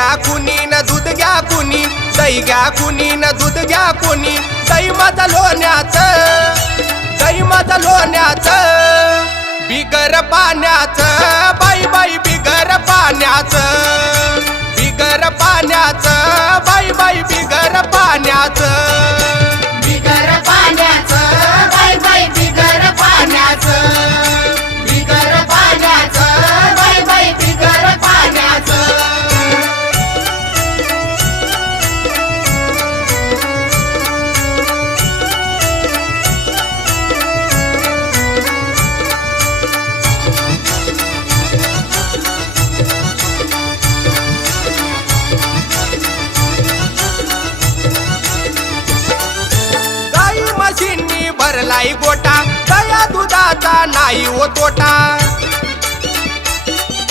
घ्या कुणी न दूध घ्या कुणी, दही घ्या कुणी न दूध घ्या कुणी, दही माझं लोण्याचं, दही माझं लोण्याचं, बिगर पाण्याचं बाई बाई बिगर पाण्याचं, बिगर पाण्याचं बाई बाई बिगर पाण्याचं, बिगर पाण्याचं बाई बाई बिगर पाण्याचं, बिगर पाण्याचं बाई बाई बिगर पाण्याचं. गाई म्हशींनी भरलाई गोटा, दया दुधाचा नाही ओ तोटा,